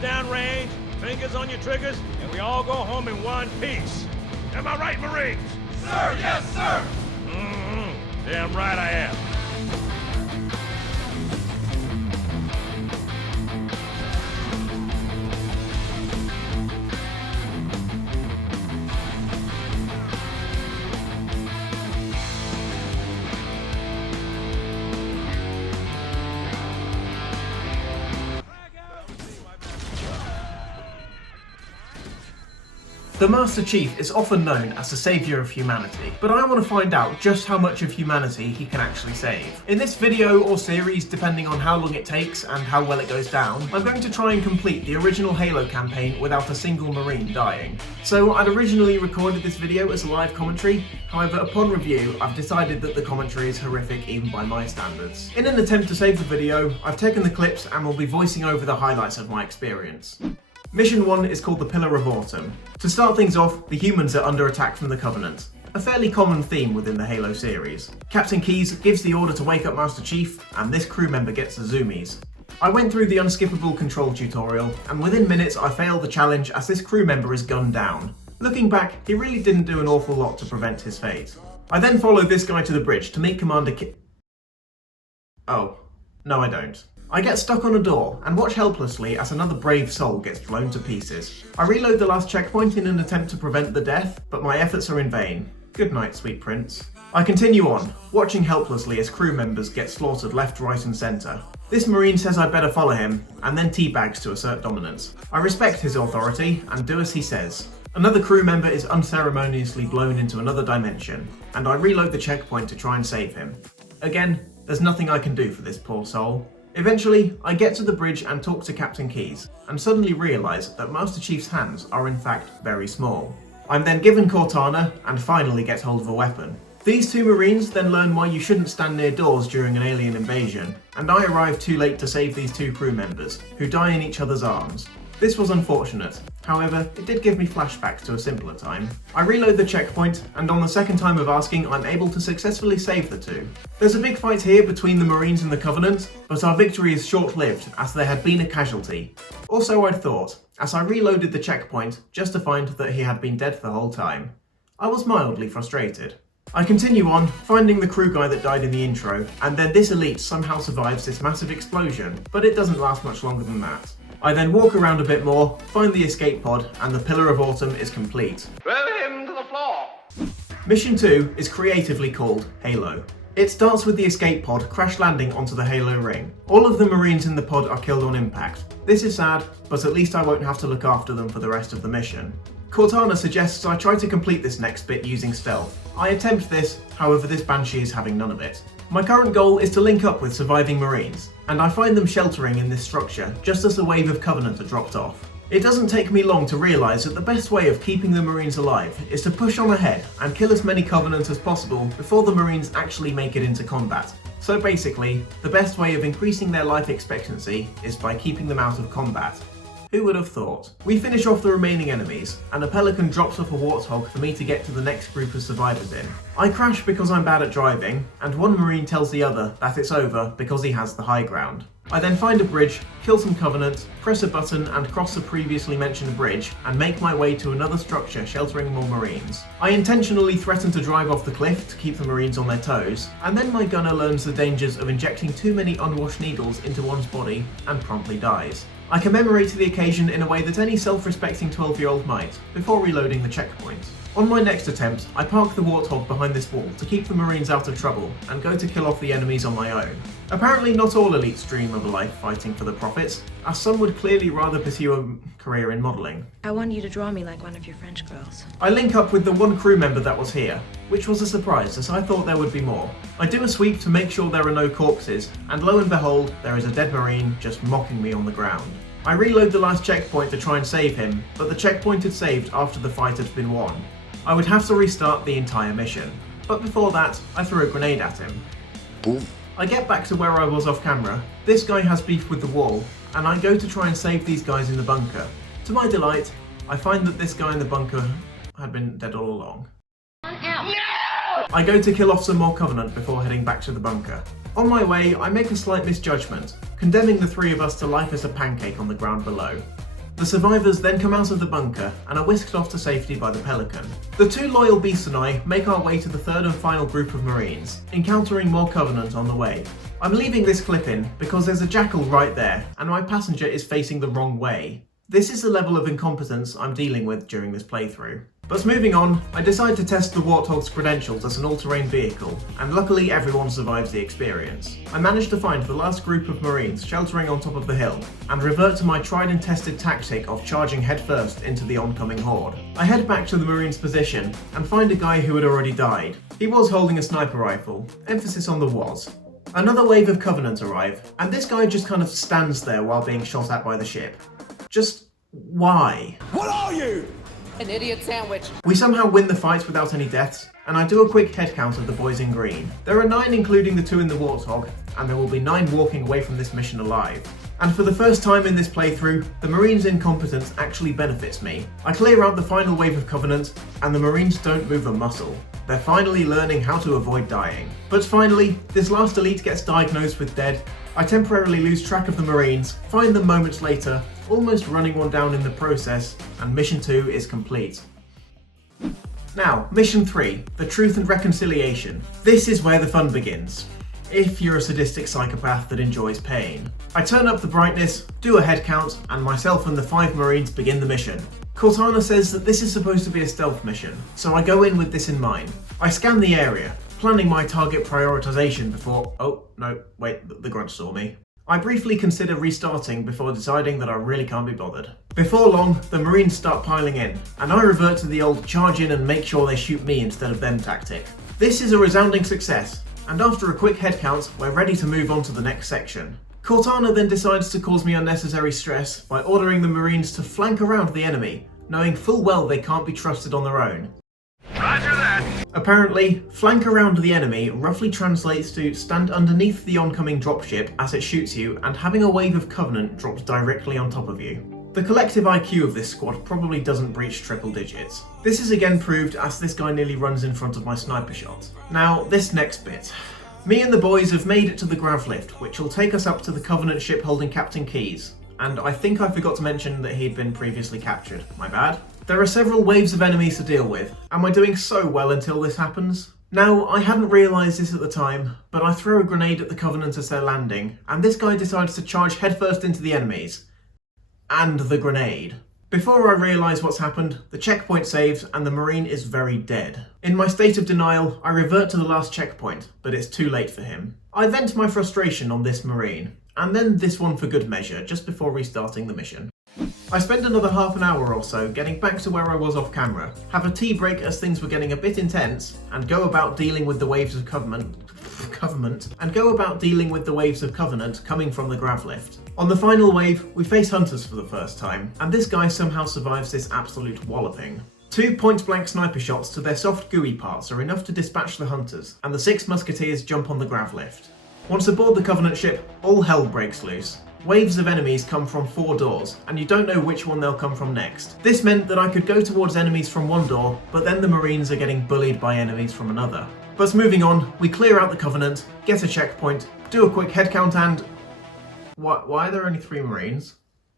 downrange, fingers on your triggers, and we all go home in one piece. Am I right, Marines? Sir, yes, sir! Damn right I am. The Master Chief is often known as the saviour of humanity, but I want to find out just how much of humanity he can actually save. In this video or series, depending on how long it takes and how well it goes down, I'm going to try and complete the original Halo campaign without a single Marine dying. So I'd originally recorded this video as a live commentary, however upon review I've decided that the commentary is horrific even by my standards. In an attempt to save the video, I've taken the clips and will be voicing over the highlights of my experience. Mission 1 is called the Pillar of Autumn. To start things off, the humans are under attack from the Covenant, a fairly common theme within the Halo series. Captain Keyes gives the order to wake up Master Chief, and this crew member gets the zoomies. I went through the unskippable control tutorial, and within minutes I failed the challenge as this crew member is gunned down. Looking back, he really didn't do an awful lot to prevent his fate. I then followed this guy to the bridge to meet Commander Oh, no I don't. I get stuck on a door and watch helplessly as another brave soul gets blown to pieces. I reload the last checkpoint in an attempt to prevent the death, but my efforts are in vain. Good night, sweet prince. I continue on, watching helplessly as crew members get slaughtered left, right and centre. This Marine says I'd better follow him, and then teabags to assert dominance. I respect his authority and do as he says. Another crew member is unceremoniously blown into another dimension, and I reload the checkpoint to try and save him. Again, there's nothing I can do for this poor soul. Eventually, I get to the bridge and talk to Captain Keyes, and suddenly realise that Master Chief's hands are in fact very small. I'm then given Cortana, and finally get hold of a weapon. These two Marines then learn why you shouldn't stand near doors during an alien invasion, and I arrive too late to save these two crew members, who die in each other's arms. This was unfortunate, however, it did give me flashbacks to a simpler time. I reload the checkpoint, and on the second time of asking, I'm able to successfully save the two. There's a big fight here between the Marines and the Covenant, but our victory is short-lived as there had been a casualty. Also I'd thought, as I reloaded the checkpoint, just to find that he had been dead the whole time. I was mildly frustrated. I continue on, finding the crew guy that died in the intro, and then this elite somehow survives this massive explosion, but it doesn't last much longer than that. I then walk around a bit more, find the escape pod, and the Pillar of Autumn is complete. Throw him to the floor! Mission 2 is creatively called Halo. It starts with the escape pod crash landing onto the Halo ring. All of the Marines in the pod are killed on impact. This is sad, but at least I won't have to look after them for the rest of the mission. Cortana suggests I try to complete this next bit using stealth. I attempt this, however this Banshee is having none of it. My current goal is to link up with surviving Marines, and I find them sheltering in this structure just as a wave of Covenant are dropped off. It doesn't take me long to realise that the best way of keeping the Marines alive is to push on ahead and kill as many Covenant as possible before the Marines actually make it into combat. So basically, the best way of increasing their life expectancy is by keeping them out of combat. Who would have thought? We finish off the remaining enemies, and a Pelican drops off a Warthog for me to get to the next group of survivors in. I crash because I'm bad at driving, and one Marine tells the other that it's over because he has the high ground. I then find a bridge, kill some Covenant, press a button and cross the previously mentioned bridge, and make my way to another structure sheltering more Marines. I intentionally threaten to drive off the cliff to keep the Marines on their toes, and then my gunner learns the dangers of injecting too many unwashed needles into one's body and promptly dies. I commemorate the occasion in a way that any self-respecting 12-year-old might, before reloading the checkpoint. On my next attempt, I park the Warthog behind this wall to keep the Marines out of trouble, and go to kill off the enemies on my own. Apparently not all elites dream of a life fighting for the profits, as some would clearly rather pursue a career in modelling. I want you to draw me like one of your French girls. I link up with the one crew member that was here, which was a surprise as I thought there would be more. I do a sweep to make sure there are no corpses, and lo and behold, there is a dead Marine just mocking me on the ground. I reload the last checkpoint to try and save him, but the checkpoint had saved after the fight had been won. I would have to restart the entire mission, but before that, I threw a grenade at him. Boom. I get back to where I was off camera. This guy has beef with the wall, and I go to try and save these guys in the bunker. To my delight, I find that this guy in the bunker had been dead all along. I go to kill off some more Covenant before heading back to the bunker. On my way, I make a slight misjudgment, condemning the three of us to life as a pancake on the ground below. The survivors then come out of the bunker and are whisked off to safety by the Pelican. The two loyal beasts and I make our way to the third and final group of Marines, encountering more Covenant on the way. I'm leaving this clip in because there's a jackal right there and my passenger is facing the wrong way. This is the level of incompetence I'm dealing with during this playthrough. But moving on, I decide to test the Warthog's credentials as an all-terrain vehicle, and luckily everyone survives the experience. I managed to find the last group of Marines sheltering on top of the hill, and revert to my tried and tested tactic of charging headfirst into the oncoming horde. I head back to the Marines' position, and find a guy who had already died. He was holding a sniper rifle, emphasis on the was. Another wave of Covenant arrive, and this guy just kind of stands there while being shot at by the ship. Just why? What are you? An idiot sandwich. We somehow win the fight without any deaths, and I do a quick head count of the boys in green. There are 9 including the 2 in the Warthog, and there will be 9 walking away from this mission alive. And for the first time in this playthrough, the Marines' incompetence actually benefits me. I clear out the final wave of Covenant, and the Marines don't move a muscle. They're finally learning how to avoid dying. But finally, this last elite gets diagnosed with dead. I temporarily lose track of the Marines, find them moments later, almost running one down in the process, and mission 2 is complete. Now, mission 3, the Truth and Reconciliation. This is where the fun begins, if you're a sadistic psychopath that enjoys pain. I turn up the brightness, do a head count, and myself and the 5 Marines begin the mission. Cortana says that this is supposed to be a stealth mission, so I go in with this in mind. I scan the area, planning my target prioritization before— oh, no, wait, the grunt saw me. I briefly consider restarting before deciding that I really can't be bothered. Before long, the Marines start piling in, and I revert to the old charge in and make sure they shoot me instead of them tactic. This is a resounding success, and after a quick head count, we're ready to move on to the next section. Cortana then decides to cause me unnecessary stress by ordering the Marines to flank around the enemy, knowing full well they can't be trusted on their own. Roger that. Apparently, flank around the enemy roughly translates to stand underneath the oncoming dropship as it shoots you, and having a wave of Covenant drops directly on top of you. The collective IQ of this squad probably doesn't breach triple digits. This is again proved as this guy nearly runs in front of my sniper shot. Now, this next bit. Me and the boys have made it to the grav lift, which will take us up to the Covenant ship holding Captain Keyes. And I think I forgot to mention that he'd been previously captured. My bad. There are several waves of enemies to deal with. Am I doing so well until this happens? Now, I hadn't realised this at the time, but I throw a grenade at the Covenant as they're landing, and this guy decides to charge headfirst into the enemies. And the grenade. Before I realise what's happened, the checkpoint saves and the Marine is very dead. In my state of denial, I revert to the last checkpoint, but it's too late for him. I vent my frustration on this Marine, and then this one for good measure, just before restarting the mission. I spend another half an hour or so getting back to where I was off camera, have a tea break as things were getting a bit intense, and go about dealing with the waves of Covenant coming from the grav lift. On the final wave, we face hunters for the first time, and this guy somehow survives this absolute walloping. 2 point-blank sniper shots to their soft gooey parts are enough to dispatch the hunters, and the 6 musketeers jump on the grav lift. Once aboard the Covenant ship, all hell breaks loose. Waves of enemies come from 4 doors, and you don't know which one they'll come from next. This meant that I could go towards enemies from one door, but then the Marines are getting bullied by enemies from another. But moving on, we clear out the Covenant, get a checkpoint, do a quick head count and— why are there only 3 Marines?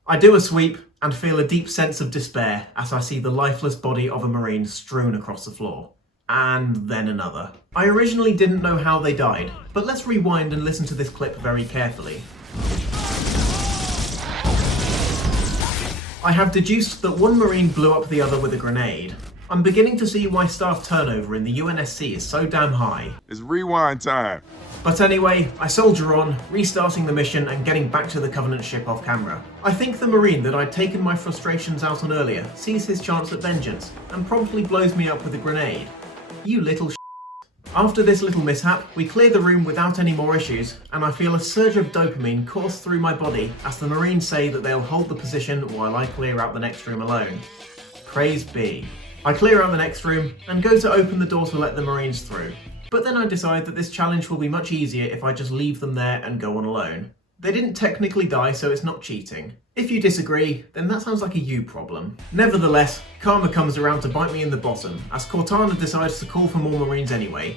I do a sweep and feel a deep sense of despair as I see the lifeless body of a Marine strewn across the floor. And then another. I originally didn't know how they died, but let's rewind and listen to this clip very carefully. I have deduced that one Marine blew up the other with a grenade. I'm beginning to see why staff turnover in the UNSC is so damn high. It's rewind time. But anyway, I soldier on, restarting the mission and getting back to the Covenant ship off camera. I think the Marine that I'd taken my frustrations out on earlier sees his chance at vengeance and promptly blows me up with a grenade. You little sh**. After this little mishap, we clear the room without any more issues, and I feel a surge of dopamine course through my body as the Marines say that they'll hold the position while I clear out the next room alone. Praise be. I clear out the next room and go to open the door to let the Marines through. But then I decide that this challenge will be much easier if I just leave them there and go on alone. They didn't technically die, so it's not cheating. If you disagree, then that sounds like a you problem. Nevertheless, karma comes around to bite me in the bottom, as Cortana decides to call for more Marines anyway.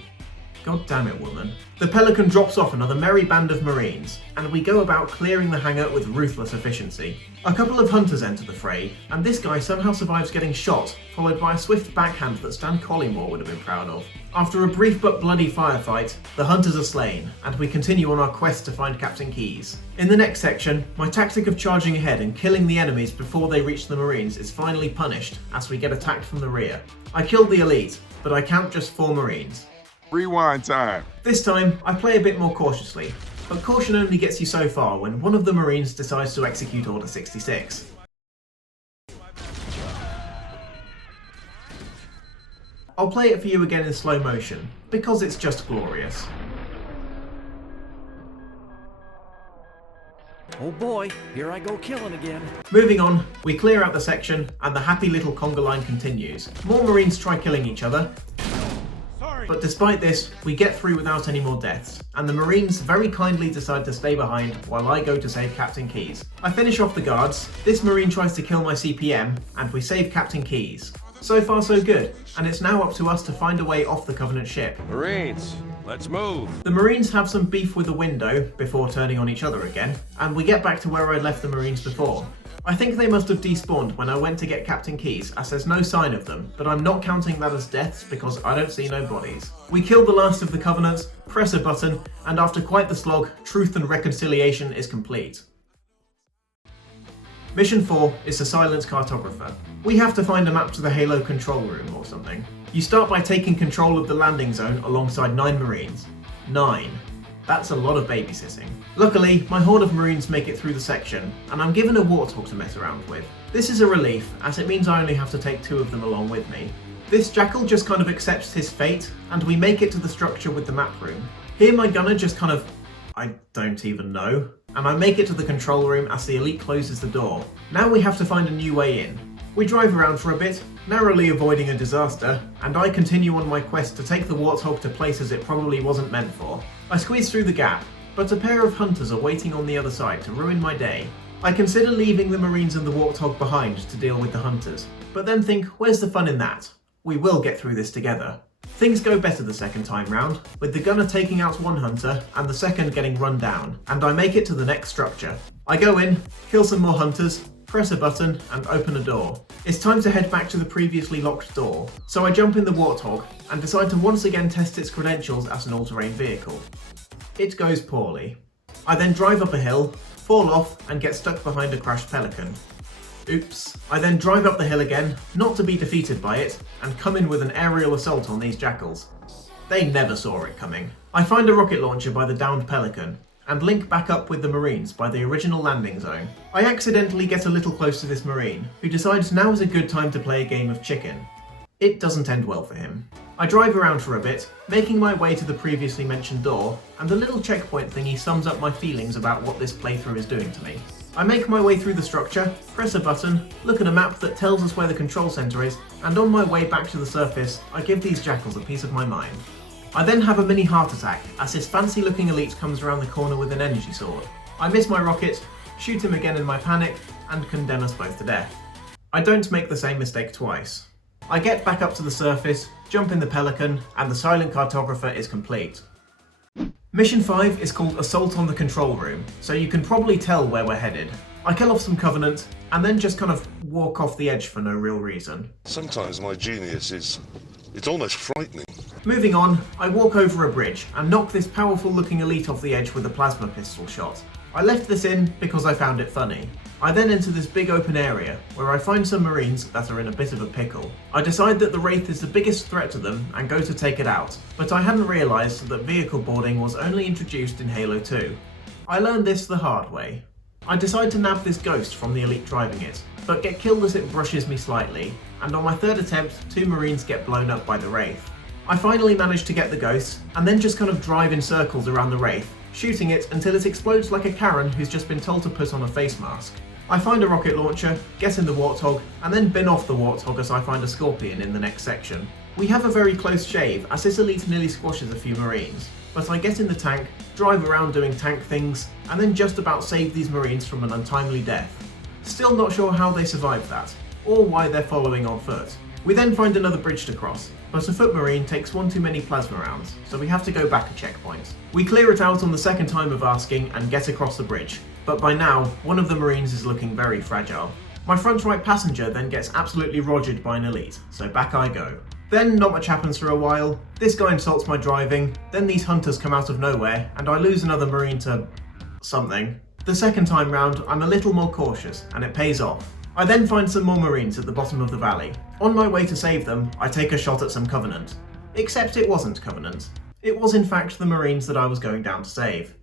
God damn it, woman. The Pelican drops off another merry band of Marines, and we go about clearing the hangar with ruthless efficiency. A couple of hunters enter the fray, and this guy somehow survives getting shot, followed by a swift backhand that Stan Collymore would have been proud of. After a brief but bloody firefight, the hunters are slain, and we continue on our quest to find Captain Keyes. In the next section, my tactic of charging ahead and killing the enemies before they reach the Marines is finally punished, as we get attacked from the rear. I killed the elite, but I count just 4 Marines. Rewind time. This time, I play a bit more cautiously, but caution only gets you so far when one of the Marines decides to execute Order 66. I'll play it for you again in slow motion, because it's just glorious. Oh boy, here I go killing again. Moving on, we clear out the section, and the happy little conga line continues. More Marines try killing each other, but despite this, we get through without any more deaths, and the Marines very kindly decide to stay behind while I go to save Captain Keyes. I finish off the guards, this Marine tries to kill my CPM, and we save Captain Keyes. So far so good, and it's now up to us to find a way off the Covenant ship. Marines, let's move. The Marines have some beef with the window before turning on each other again, and we get back to where I left the Marines before. I think they must have despawned when I went to get Captain Keyes, as there's no sign of them, but I'm not counting that as deaths because I don't see no bodies. We kill the last of the Covenants, press a button, and after quite the slog, truth and reconciliation is complete. Mission 4 is to silence cartographer. We have to find a map to the Halo control room or something. You start by taking control of the landing zone alongside 9 Marines. 9. That's a lot of babysitting. Luckily, my horde of Marines make it through the section, and I'm given a warthog to mess around with. This is a relief, as it means I only have to take 2 of them along with me. This jackal just kind of accepts his fate, and we make it to the structure with the map room. Here my gunner just kind of... I don't even know. And I make it to the control room as the elite closes the door. Now we have to find a new way in. We drive around for a bit, narrowly avoiding a disaster, and I continue on my quest to take the warthog to places it probably wasn't meant for. I squeeze through the gap, but a pair of hunters are waiting on the other side to ruin my day. I consider leaving the Marines and the warthog behind to deal with the hunters, but then think, where's the fun in that? We will get through this together. Things go better the second time round, with the gunner taking out one hunter and the second getting run down, and I make it to the next structure. I go in, kill some more hunters, press a button, and open a door. It's time to head back to the previously locked door, so I jump in the Warthog and decide to once again test its credentials as an all-terrain vehicle. It goes poorly. I then drive up a hill, fall off, and get stuck behind a crashed Pelican. Oops. I then drive up the hill again, not to be defeated by it, and come in with an aerial assault on these jackals. They never saw it coming. I find a rocket launcher by the downed Pelican, and link back up with the Marines by the original landing zone. I accidentally get a little close to this Marine, who decides now is a good time to play a game of chicken. It doesn't end well for him. I drive around for a bit, making my way to the previously mentioned door, and the little checkpoint thingy sums up my feelings about what this playthrough is doing to me. I make my way through the structure, press a button, look at a map that tells us where the control centre is, and on my way back to the surface, I give these jackals a piece of my mind. I then have a mini heart attack as this fancy looking elite comes around the corner with an energy sword. I miss my rocket, shoot him again in my panic, and condemn us both to death. I don't make the same mistake twice. I get back up to the surface, jump in the Pelican, and the silent cartographer is complete. Mission 5 is called Assault on the Control Room, so you can probably tell where we're headed. I kill off some Covenant, and then just kind of walk off the edge for no real reason. Sometimes my genius is... it's almost frightening. Moving on, I walk over a bridge and knock this powerful looking elite off the edge with a plasma pistol shot. I left this in because I found it funny. I then enter this big open area, where I find some Marines that are in a bit of a pickle. I decide that the Wraith is the biggest threat to them and go to take it out, but I hadn't realised that vehicle boarding was only introduced in Halo 2. I learned this the hard way. I decide to nab this Ghost from the elite driving it, but get killed as it brushes me slightly, and on my third attempt, 2 Marines get blown up by the Wraith. I finally manage to get the Ghost, and then just kind of drive in circles around the Wraith, shooting it until it explodes like a Karen who's just been told to put on a face mask. I find a rocket launcher, get in the Warthog, and then bin off the Warthog as I find a Scorpion in the next section. We have a very close shave as this elite nearly squashes a few Marines, but I get in the tank, drive around doing tank things, and then just about save these Marines from an untimely death. Still not sure how they survived that, or why they're following on foot. We then find another bridge to cross, but a foot marine takes one too many plasma rounds, so we have to go back a checkpoint. We clear it out on the second time of asking and get across the bridge, but by now, one of the marines is looking very fragile. My front right passenger then gets absolutely rogered by an elite, so back I go. Then not much happens for a while, this guy insults my driving, then these hunters come out of nowhere, and I lose another marine to something. The second time round, I'm a little more cautious, and it pays off. I then find some more marines at the bottom of the valley. On my way to save them, I take a shot at some Covenant. Except it wasn't Covenant. It was in fact the marines that I was going down to save.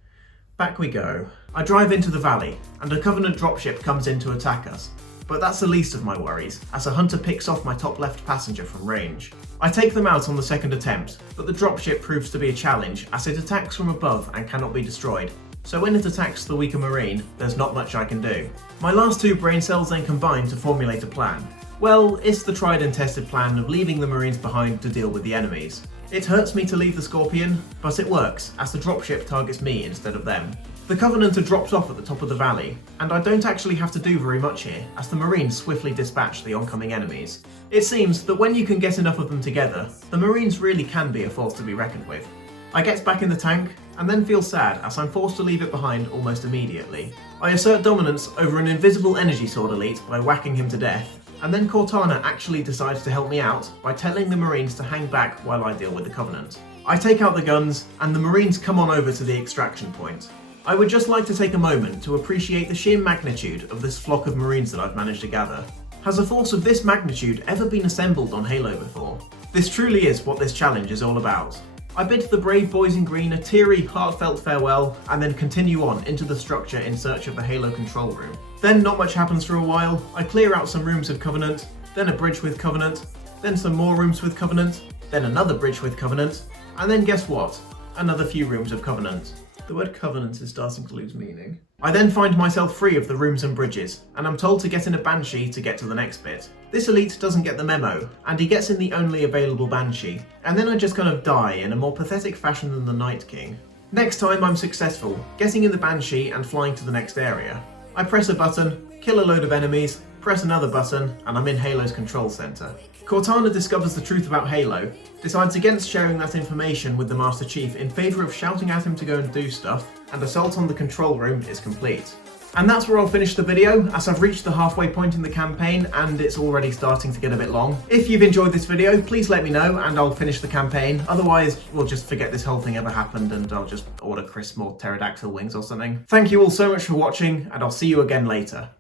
Back we go. I drive into the valley, and a Covenant dropship comes in to attack us. But that's the least of my worries, as a hunter picks off my top left passenger from range. I take them out on the second attempt, but the dropship proves to be a challenge as it attacks from above and cannot be destroyed. So when it attacks the weaker marine, there's not much I can do. My last two brain cells then combine to formulate a plan. Well, it's the tried and tested plan of leaving the marines behind to deal with the enemies. It hurts me to leave the Scorpion, but it works, as the dropship targets me instead of them. The Covenant are dropped off at the top of the valley, and I don't actually have to do very much here, as the marines swiftly dispatch the oncoming enemies. It seems that when you can get enough of them together, the marines really can be a force to be reckoned with. I get back in the tank, and then feel sad as I'm forced to leave it behind almost immediately. I assert dominance over an invisible energy sword elite by whacking him to death, and then Cortana actually decides to help me out by telling the marines to hang back while I deal with the Covenant. I take out the guns, and the marines come on over to the extraction point. I would just like to take a moment to appreciate the sheer magnitude of this flock of marines that I've managed to gather. Has a force of this magnitude ever been assembled on Halo before? This truly is what this challenge is all about. I bid the brave boys in green a teary, heartfelt farewell, and then continue on into the structure in search of the Halo control room. Then not much happens for a while. I clear out some rooms with Covenant, then a bridge with Covenant, then some more rooms with Covenant, then another bridge with Covenant, and then guess what? Another few rooms of Covenant. The word Covenant is starting to lose meaning. I then find myself free of the rooms and bridges, and I'm told to get in a Banshee to get to the next bit. This elite doesn't get the memo, and he gets in the only available Banshee, and then I just kind of die in a more pathetic fashion than the Night King. Next time I'm successful, getting in the Banshee and flying to the next area. I press a button, kill a load of enemies, press another button, and I'm in Halo's control center. Cortana discovers the truth about Halo, decides against sharing that information with the Master Chief in favour of shouting at him to go and do stuff, and assault on the control room is complete. And that's where I'll finish the video, as I've reached the halfway point in the campaign and it's already starting to get a bit long. If you've enjoyed this video, please let me know and I'll finish the campaign. Otherwise, we'll just forget this whole thing ever happened and I'll just order Chris more pterodactyl wings or something. Thank you all so much for watching, and I'll see you again later.